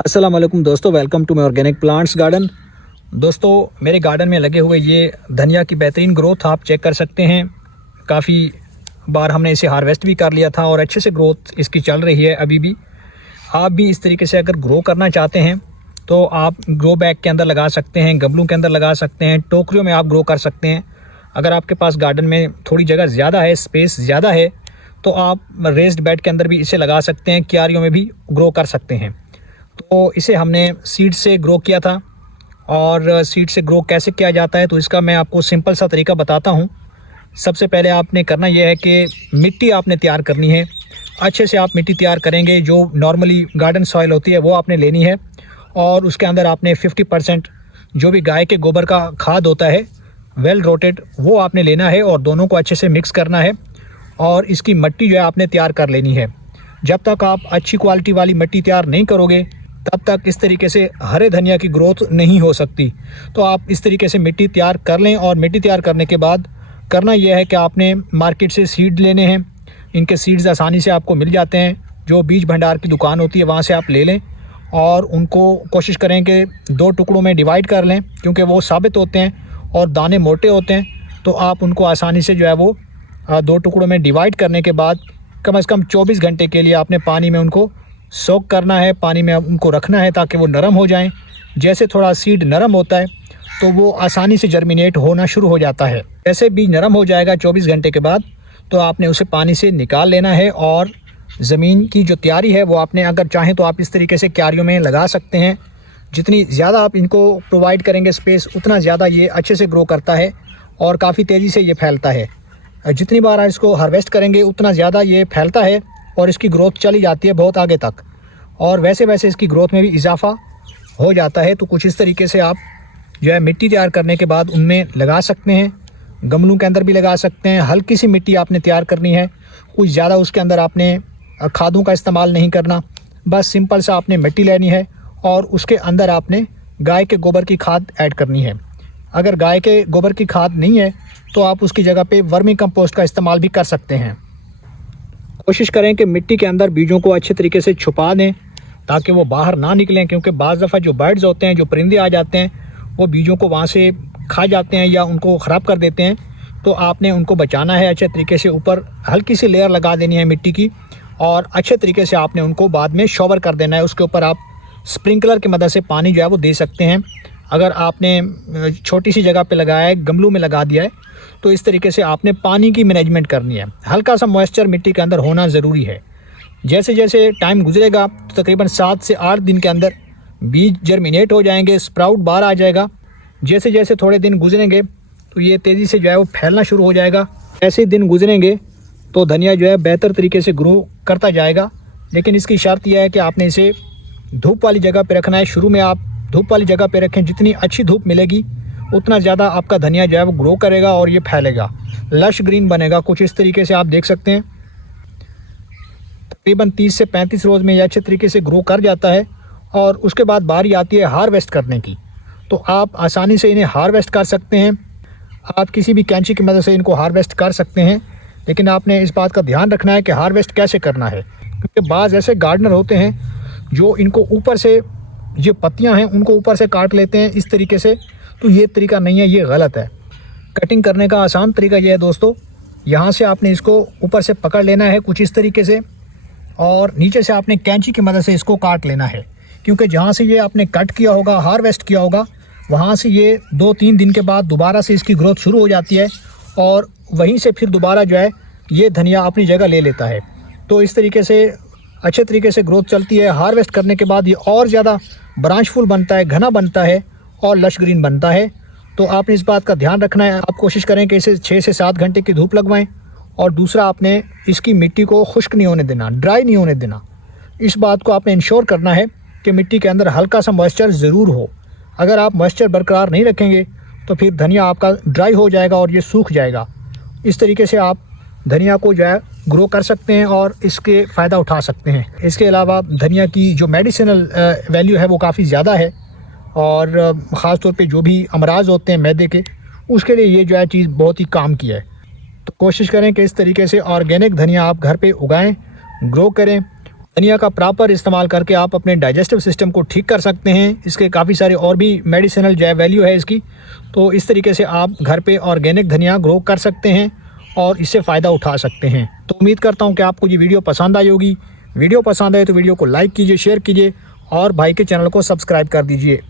अस्सलाम वालेकुम दोस्तों, welcome to my organic plants garden. दोस्तों, मेरे गार्डन में लगे हुए ये धनिया की बेहतरीन ग्रोथ आप चेक कर सकते हैं। काफ़ी बार हमने इसे हार्वेस्ट भी कर लिया था और अच्छे से ग्रोथ इसकी चल रही है अभी भी। आप भी इस तरीके से अगर ग्रो करना चाहते हैं तो आप ग्रो बैग के अंदर लगा सकते हैं, गमलों के अंदर लगा सकते हैं, टोकरियों में आप ग्रो कर सकते हैं। अगर आपके पास गार्डन में थोड़ी जगह ज़्यादा है, स्पेस ज़्यादा है, तो आप रेस्ड बेड के अंदर भी इसे लगा सकते हैं, क्यारियों में भी ग्रो कर सकते हैं। तो इसे हमने सीड से ग्रो किया था और सीड से ग्रो कैसे किया जाता है तो इसका मैं आपको सिंपल सा तरीका बताता हूँ। सबसे पहले आपने करना यह है कि मिट्टी आपने तैयार करनी है। अच्छे से आप मिट्टी तैयार करेंगे, जो नॉर्मली गार्डन सॉइल होती है वो आपने लेनी है और उसके अंदर आपने 50% जो भी गाय के गोबर का खाद होता है वेल रोटेड वो आपने लेना है और दोनों को अच्छे से मिक्स करना है और इसकी मिट्टी जो है आपने तैयार कर लेनी है। जब तक आप अच्छी क्वालिटी वाली मिट्टी तैयार नहीं करोगे तब तक इस तरीके से हरे धनिया की ग्रोथ नहीं हो सकती। तो आप इस तरीके से मिट्टी तैयार कर लें और मिट्टी तैयार करने के बाद करना यह है कि आपने मार्केट से सीड लेने हैं। इनके सीड्स आसानी से आपको मिल जाते हैं, जो बीज भंडार की दुकान होती है वहाँ से आप ले लें और उनको कोशिश करें कि 2 टुकड़ों में डिवाइड कर लें, क्योंकि वो साबित होते हैं और दाने मोटे होते हैं। तो आप उनको आसानी से जो है वो 2 टुकड़ों में डिवाइड करने के बाद कम से कम 24 घंटे के लिए आपने पानी में उनको सोक करना है, पानी में उनको रखना है ताकि वो नरम हो जाएं। जैसे थोड़ा सीड नरम होता है तो वो आसानी से जर्मिनेट होना शुरू हो जाता है। जैसे बीज नरम हो जाएगा 24 घंटे के बाद तो आपने उसे पानी से निकाल लेना है और ज़मीन की जो तैयारी है वो आपने, अगर चाहें तो आप इस तरीके से क्यारियों में लगा सकते हैं। जितनी ज़्यादा आप इनको प्रोवाइड करेंगे स्पेस, उतना ज़्यादा ये अच्छे से ग्रो करता है और काफ़ी तेज़ी से ये फैलता है। जितनी बार आप इसको हार्वेस्ट करेंगे उतना ज़्यादा ये फैलता है और इसकी ग्रोथ चली जाती है बहुत आगे तक और वैसे वैसे इसकी ग्रोथ में भी इजाफा हो जाता है। तो कुछ इस तरीके से आप जो है मिट्टी तैयार करने के बाद उनमें लगा सकते हैं, गमलों के अंदर भी लगा सकते हैं। हल्की सी मिट्टी आपने तैयार करनी है, कुछ ज़्यादा उसके अंदर आपने खादों का इस्तेमाल नहीं करना। बस सिंपल सा आपने मिट्टी लेनी है और उसके अंदर आपने गाय के गोबर की खाद ऐड करनी है। अगर गाय के गोबर की खाद नहीं है तो आप उसकी जगह पे वर्मी कंपोस्ट का इस्तेमाल भी कर सकते हैं। कोशिश करें कि मिट्टी के अंदर बीजों को अच्छे तरीके से छुपा दें ताकि वो बाहर ना निकलें, क्योंकि बाज़ दफ़ा जो बर्ड्स होते हैं, जो परिंदे आ जाते हैं, वो बीजों को वहाँ से खा जाते हैं या उनको ख़राब कर देते हैं। तो आपने उनको बचाना है अच्छे तरीके से। ऊपर हल्की सी लेयर लगा देनी है मिट्टी की और अच्छे तरीके से आपने उनको बाद में शॉवर कर देना है। उसके ऊपर आप स्प्रिंकलर की मदद से पानी जो है वो दे सकते हैं। अगर आपने छोटी सी जगह पे लगाया है, गमलों में लगा दिया है, तो इस तरीके से आपने पानी की मैनेजमेंट करनी है। हल्का सा मॉइस्चर मिट्टी के अंदर होना ज़रूरी है। जैसे जैसे टाइम गुजरेगा तो तकरीबन 7 से 8 दिन के अंदर बीज जर्मिनेट हो जाएंगे, स्प्राउट बाहर आ जाएगा। जैसे जैसे थोड़े दिन गुजरेंगे तो ये तेज़ी से जो है वो फैलना शुरू हो जाएगा। ऐसे दिन गुजरेंगे तो धनिया जो है बेहतर तरीके से ग्रो करता जाएगा। लेकिन इसकी शर्त यह है कि आपने इसे धूप वाली जगह पर रखना है। शुरू में आप धूप वाली जगह पे रखें, जितनी अच्छी धूप मिलेगी उतना ज़्यादा आपका धनिया जो है वो ग्रो करेगा और ये फैलेगा, लश ग्रीन बनेगा। कुछ इस तरीके से आप देख सकते हैं। तकरीबन 30 से 35 रोज़ में ये अच्छे तरीके से ग्रो कर जाता है और उसके बाद बारी आती है हार्वेस्ट करने की। तो आप आसानी से इन्हें हार्वेस्ट कर सकते हैं। आप किसी भी कैंची की मदद से इनको हार्वेस्ट कर सकते हैं, लेकिन आपने इस बात का ध्यान रखना है कि हार्वेस्ट कैसे करना है, क्योंकि बाज़ ऐसे गार्डनर होते हैं जो इनको ऊपर से, जो पत्तियां हैं उनको ऊपर से काट लेते हैं इस तरीके से। तो ये तरीका नहीं है, ये गलत है। कटिंग करने का आसान तरीका ये है दोस्तों, यहाँ से आपने इसको ऊपर से पकड़ लेना है कुछ इस तरीके से और नीचे से आपने कैंची की मदद से इसको काट लेना है, क्योंकि जहाँ से ये आपने कट किया होगा, हार्वेस्ट किया होगा, वहाँ से ये 2-3 दिन के बाद दोबारा से इसकी ग्रोथ शुरू हो जाती है और वहीं से फिर दोबारा जो है ये धनिया अपनी जगह ले लेता है। तो इस तरीके से अच्छे तरीके से ग्रोथ चलती है। हार्वेस्ट करने के बाद ये और ज़्यादा ब्रांचफुल बनता है, घना बनता है और लश ग्रीन बनता है। तो आपने इस बात का ध्यान रखना है। आप कोशिश करें कि इसे 6 से 7 घंटे की धूप लगवाएं और दूसरा आपने इसकी मिट्टी को खुश्क नहीं होने देना, ड्राई नहीं होने देना। इस बात को आपने इंश्योर करना है कि मिट्टी के अंदर हल्का सा मॉइस्चर ज़रूर हो। अगर आप मॉइस्चर बरकरार नहीं रखेंगे तो फिर धनिया आपका ड्राई हो जाएगा और ये सूख जाएगा। इस तरीके से आप धनिया को जो है ग्रो कर सकते हैं और इसके फ़ायदा उठा सकते हैं। इसके अलावा धनिया की जो मेडिसिनल वैल्यू है वो काफ़ी ज़्यादा है और ख़ास तौर पे जो भी अमराज होते हैं मैदे के, उसके लिए ये जो है चीज़ बहुत ही काम की है। तो कोशिश करें कि इस तरीके से ऑर्गेनिक धनिया आप घर पे उगाएं, ग्रो करें। धनिया का प्रॉपर इस्तेमाल करके आप अपने डाइजेस्टिव सिस्टम को ठीक कर सकते हैं। इसके काफ़ी सारे और भी मेडिसिनल वैल्यू है इसकी। तो इस तरीके से आप घर पे ऑर्गेनिक धनिया ग्रो कर सकते हैं और इससे फ़ायदा उठा सकते हैं। तो उम्मीद करता हूँ कि आपको ये वीडियो पसंद आई होगी। वीडियो पसंद आए तो वीडियो को लाइक कीजिए, शेयर कीजिए और भाई के चैनल को सब्सक्राइब कर दीजिए।